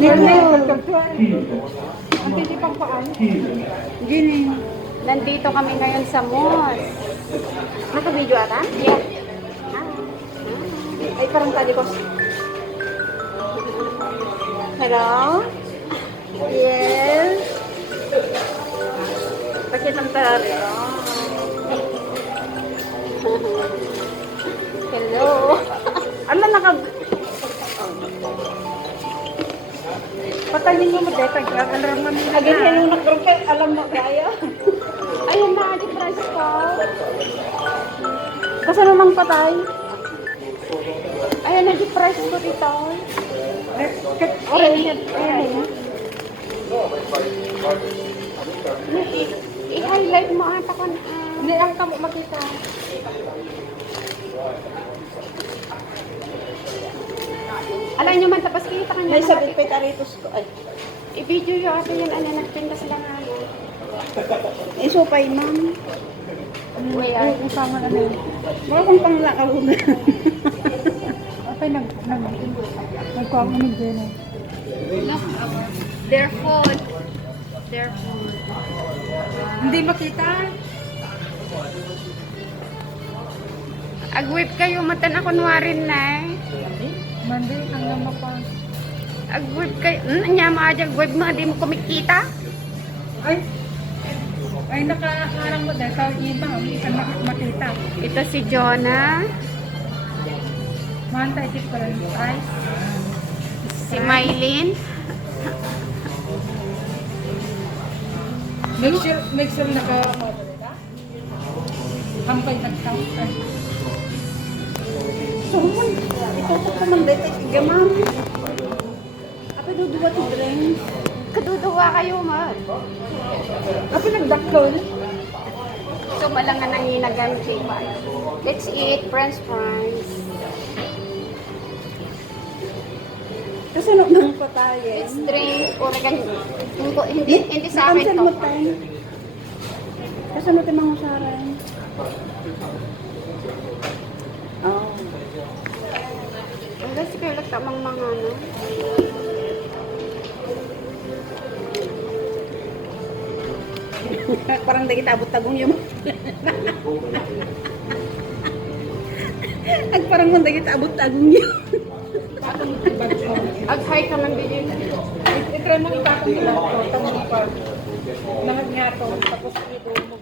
Ang titipang paan. Gini. Nandito kami ngayon sa mall. Naka-video ata? Yeah. Ay, parang tali ko. Hello? Yes? Pakitang tali. Hello. Ano naka... Patayin mo mo dito. Alam mo nila. Agad yung nag-group kayo, alam mo kaya. Ayun na, di price ko. Kasi namang patay. Ayun na, di price ko dito. I-highlight mo ata ko na. Hindi ang kamo makita. Alam nyo man, tapos kita ka May niya. sabit pa itaritos ko. Ay, I-video yung ate yan, ano, nagpinta sila nga. isupay, ma'am. Uy, ay. Usama na na. Wala kong panglakauna. Okay, nagkuha mo ng geno. Look, their food. Their food. Hindi makita. Agwip kayo, matan ako nuwarin na eh. Monday, hanggang mapa. Agwip kayo, nyama aja, agwip mo, di mo kumikita. Ay, nakaharang mo dahil sa iba, hindi ka makita. Ito si Jonah, Manta, itik ko lang yung price. si Mylene. Make sure naka-model ka. Hampay nagtawag. Sumun, itutok ko man dito, gamam. Apa duduwa to drink? Kaduduwa kayo, man. Apa nagdakol? So, malangan ang hinagan siya. Let's eat french fries. Kasi nang patayin. Let's drink. O, hindi sa akin Nakansel to. mo tayo. Kasi mo tayo mga usaran. Oh. Ang gusto kayo tamang mga ano. Parang di kita abot-tagong yung... Ag parang man di kita abot-tagong yung... Ag-hi ka man din. I-try mo itatong nila ito. Tanong pa. Nangag nga ito. Tapos ito mo.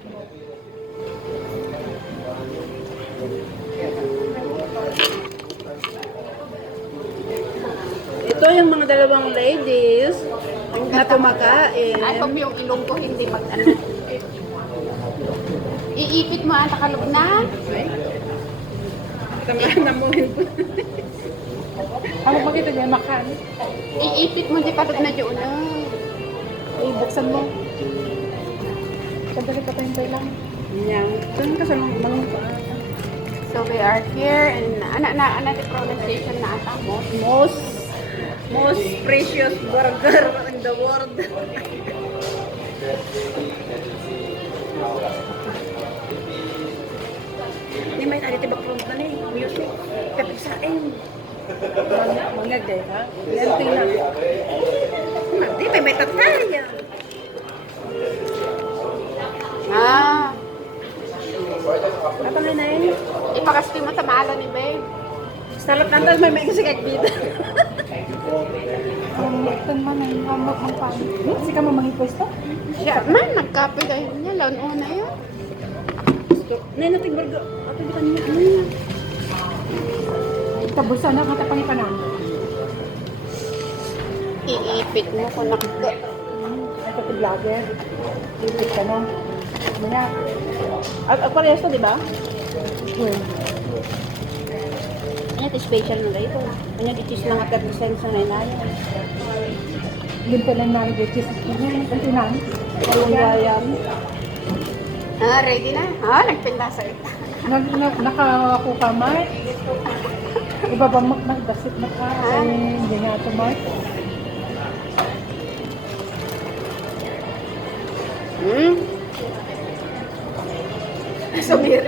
Ito yung mga dalawang ladies na kumakain. I hope yung ilong ko hindi mag-ano. Iipit mo ang takalog na. Namuhin po. Ano makita niya makan? Iipit mo di kalog na doon. Ibuksan mo. Sandali pa tayo lang. Yan. Ito yung kasama mga So we are here and ano the pronunciation na ata mo? most precious burger in the world. Ni may tadi tibak front na ni music. Kapisain. Mga gay, ha? Yan tina. Di may tataya. Ah, Apa na yun? ipakasti mo sa malo ni babe. Salot nantas may kasi kagbida. Ito man ay hamok ng pan. Kasi ka mamangin pwesto? Siya man, nagkape kayo niya. Laon una yun. Nay nating burger. Ato di kanya. Tabusan na katapang ipanan. Iipit mo kung nakaka. Ay, ito vlogger. Ipit ka no. Mga. At parehas to, di ba? Well, Ano ito special na ito. Ano ito lang at 30 cents na inayan. yun pa lang namin dito sa kanya. Ang tinan. Walang gayam. Ah, ready na? Ah, nagpinta sa ita. Nakaku ka, Mark. Iba ba magdasit na ka? Ay, hindi nga ito, Mark. Sumir.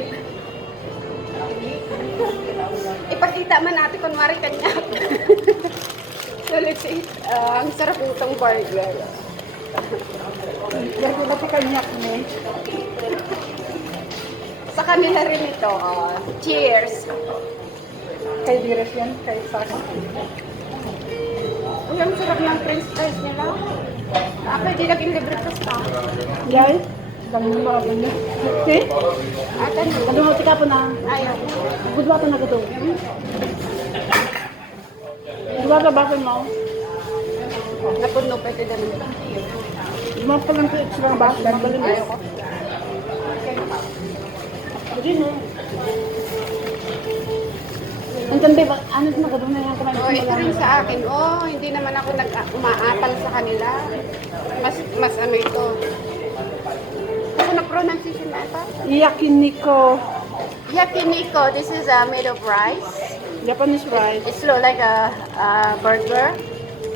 Ipakita man natin kunwari kanya. let's eat. Ang sarap nitong burger. Yan ko pati kanyak ni. Sa kanila rin ito. Cheers. Kay Dires yan, kay Saka. Uy, ang sarap ng french fries nila. Pwede naging libre pasta. Guys, dami mo mga ganyan. Okay? At ano? Ano mo, tika po na. Ayaw. Gudwa pa na gato. Gudwa pa ba mo? Napuno pa ito dami. Gudwa pa lang ito extra ba? Mabalin mo. Ayaw ko. Hindi no. Ang ganda ba? Ano na gato na yan kumain? Oh, ito rin sa akin. Oh, hindi naman ako umaapal sa kanila. Mas ano ito. Ano na pronunciation na ito? Yakiniko. Yakiniko. This is made of rice. Japanese rice. It's look like a burger,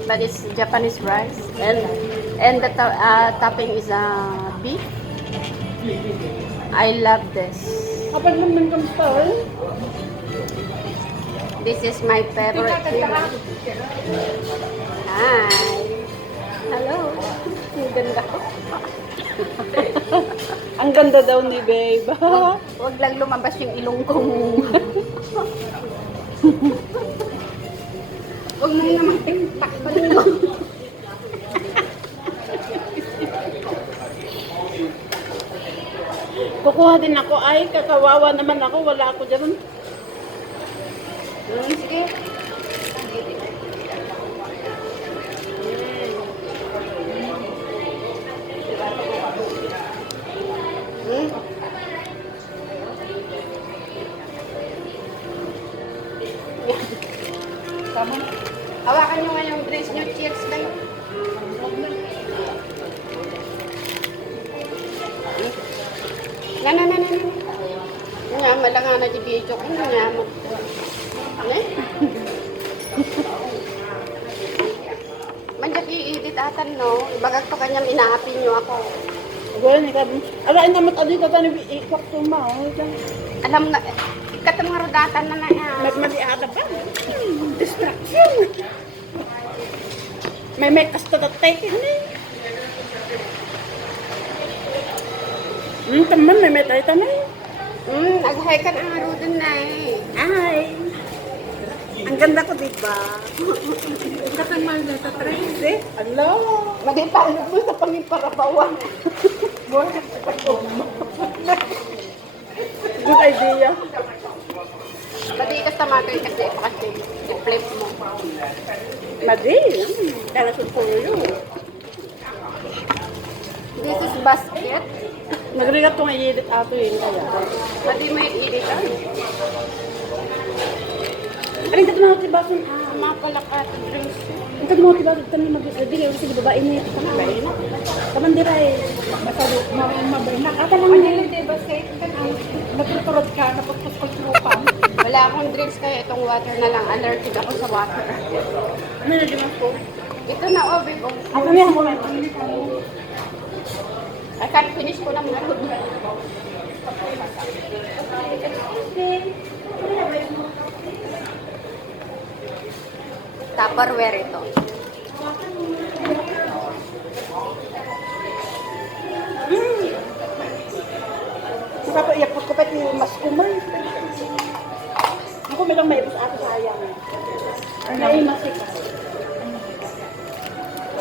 but it's Japanese rice. And the topping is beef. I love this. Kapag naman kamusta eh? This is my favorite thing. Hi. Hello. Ang ganda ko. Ang ganda daw ni babe. Huwag lang lumabas yung ilong kong... Huwag mo naman takpan mo. Kukuha din ako. Ay, kakawawa naman ako. Wala ako dyan. Sige. Tama. Hawakan nyo nga yung drinks nyo. Cheers kayo. Na. Nga, lang nga na di video ko. Nga, ano? Manjak i-edit atan, no? Ibagag to kanyang inaapin nyo ako. Gawin ni Kabin. Alain naman adi ka tani ikak suma. Alam na, ikat mga rodatan na na yan. Mali ata pa. Distraction. May kasta tatay ni. Teman may tayo tamay. Aghay ka ang arudan na eh. Ay. Ang ganda ko, diba? Katamal na sa train. Eh, hello. Magipalog mo sa pangiparabawan. Good idea. Madi ka sa mga kasi i-flip mo. Madi. Kala sa puyo. This is basket. Nagrigat ko nga i-edit ato yun kaya. Madi mo i-edit ah. Aling ka tumawag si Bason. Mga palaka to drinks. Ang ka tumawag si Bason. Kami mag-edit. Sige, babae na ito. Babae na. Taman dira eh. Masado, mabay na. Ata lang nila, diba? Safe ka na. Nagtuturod ka, napagpuspag-lupan. Wala akong drinks kaya itong water na lang. Allergic ako sa water. Ano na di ko? Ito na, oh, babe. Oh. Ano yan ko na? I can't finish ko lang na. Tupperware ito. Nakapaiyak ko pati mas kumay. Ako may lang may ibus ato sayang. Ay, masik.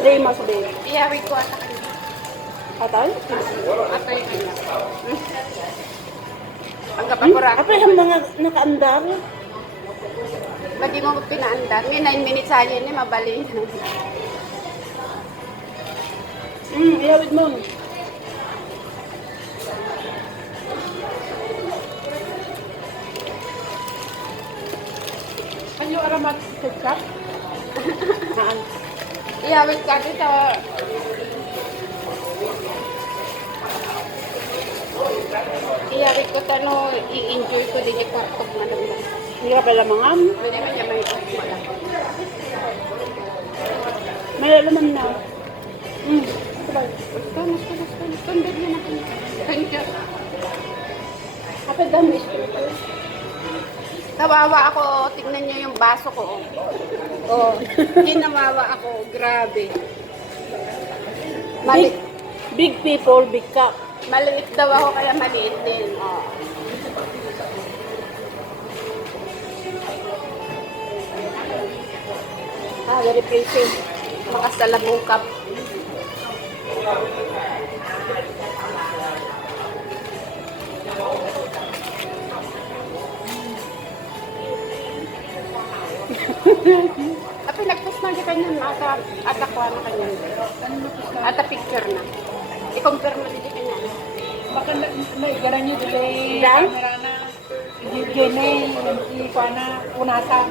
Day mas day. Iyawin ko ata kanya. Atay? Ata yung kanya. Ang kapapura. Apa yung mga nakaandar? Ba't di mo pinaandar? May 9 minutes sa yun eh, mabali. Iyawid mo. Ano aramat ketchup? Naan. Iyawin ka dito. Iyawin ko tano, i-enjoy ko din yung kwartog na naman. Hindi ka pala mangam. Pwede man niya may wala. May laman na. Sabay. Basta. Tundod mo na kanya. Thank you. Apa dami. Kawawa ako, tingnan niyo yung baso ko. Oh. Oh, ginawawa ako. Grabe. Big, Mali- big people, big cup. maliit daw ako kaya maliit din. Oh. Ah, very pretty. Makasalabukap. At pinagpost na di kanya at aqua na kanya. At a picture na. I-compare mo din kanya. Baka naigaran niyo dili Dan? camera na. Gine, hindi pa na punasan.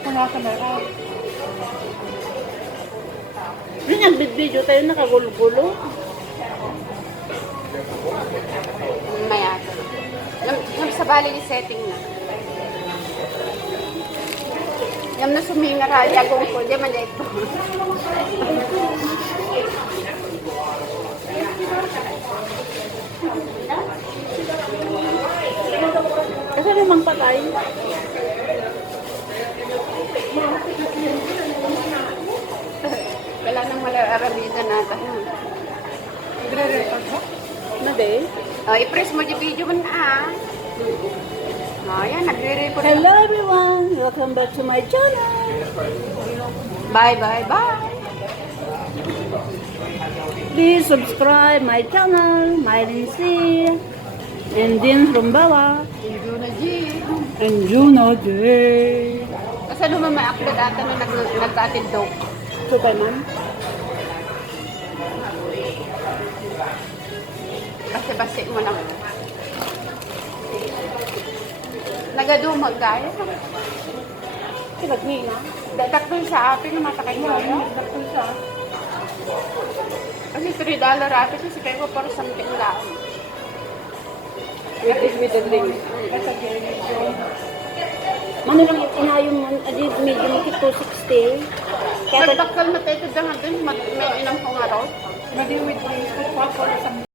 Punasan na ka. Yung nagbid-video tayo nakagulo-gulo. Maya. Sa bali setting na. Yung na sumingar ha, yagong ko, di man ito. Kasi namang patay. Wala nang malarabida natin. Nagre-record mo? Na day. I-press mo yung video mo na ah. Ayan, nagre-record na. Hello everyone! Welcome back to my channel! Bye, bye, bye. Please subscribe my channel, Mylene C. And Din from Bawa. Video na G. And Juno J. Kasi naman may upload ata na nag-atid daw. Super man. Basi-basi mo lang. Nagadumag gaya. Kinagmi na. Dadak doon sa atin, matakay mo. Nagre-record siya. Kasi $3 ate kasi kayo ko para something lang. With the link. Kasi yun. Mano lang inayon mo, adi medium kit 260. Kaya Nagdakal na tayo doon, may inang pangaraw. Madi with the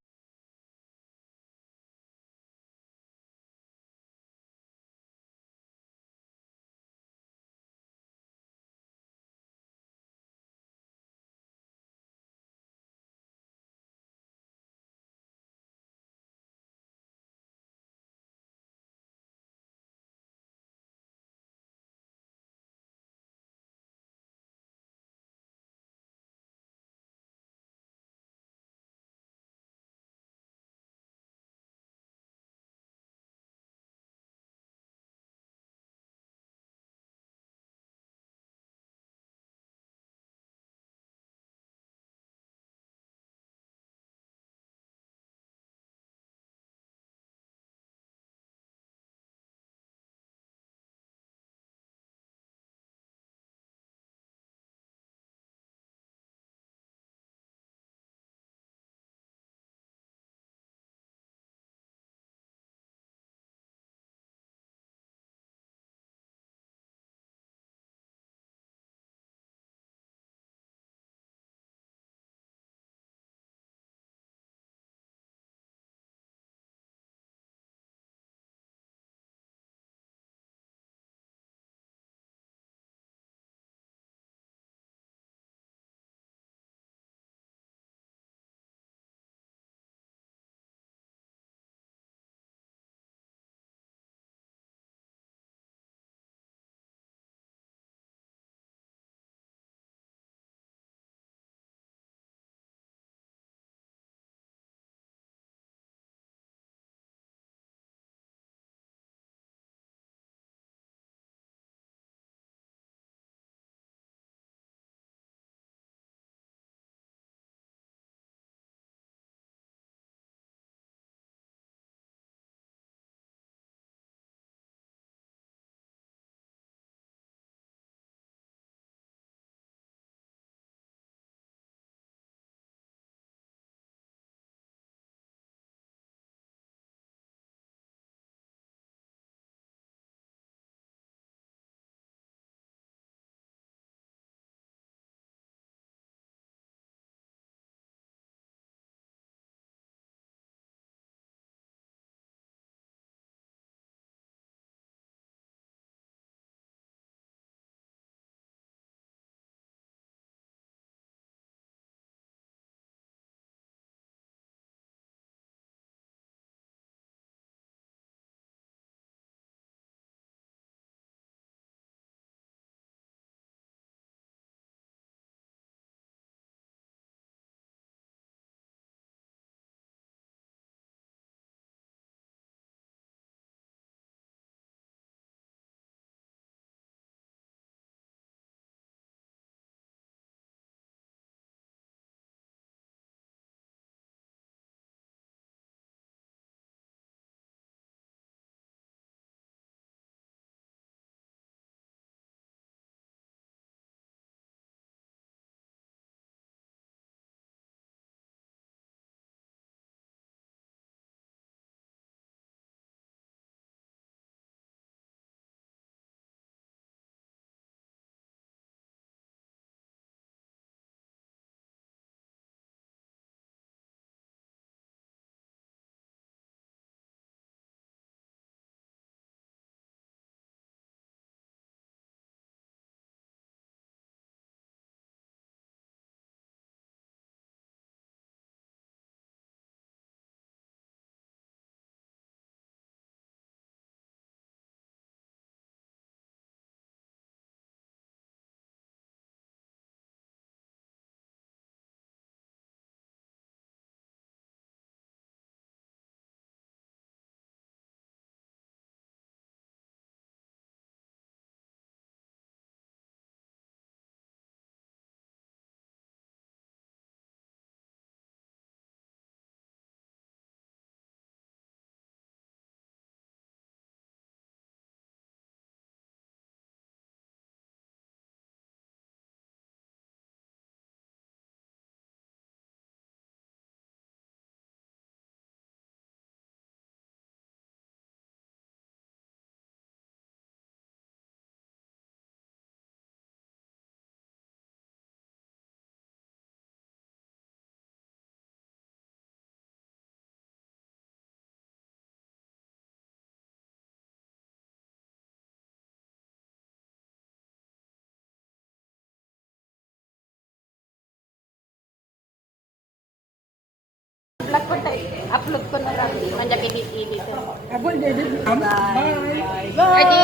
punta, upload ko na lang. Manyak edit-edit. Abo, hindi. Bye. Ay, di,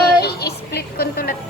i-split ko ito lahat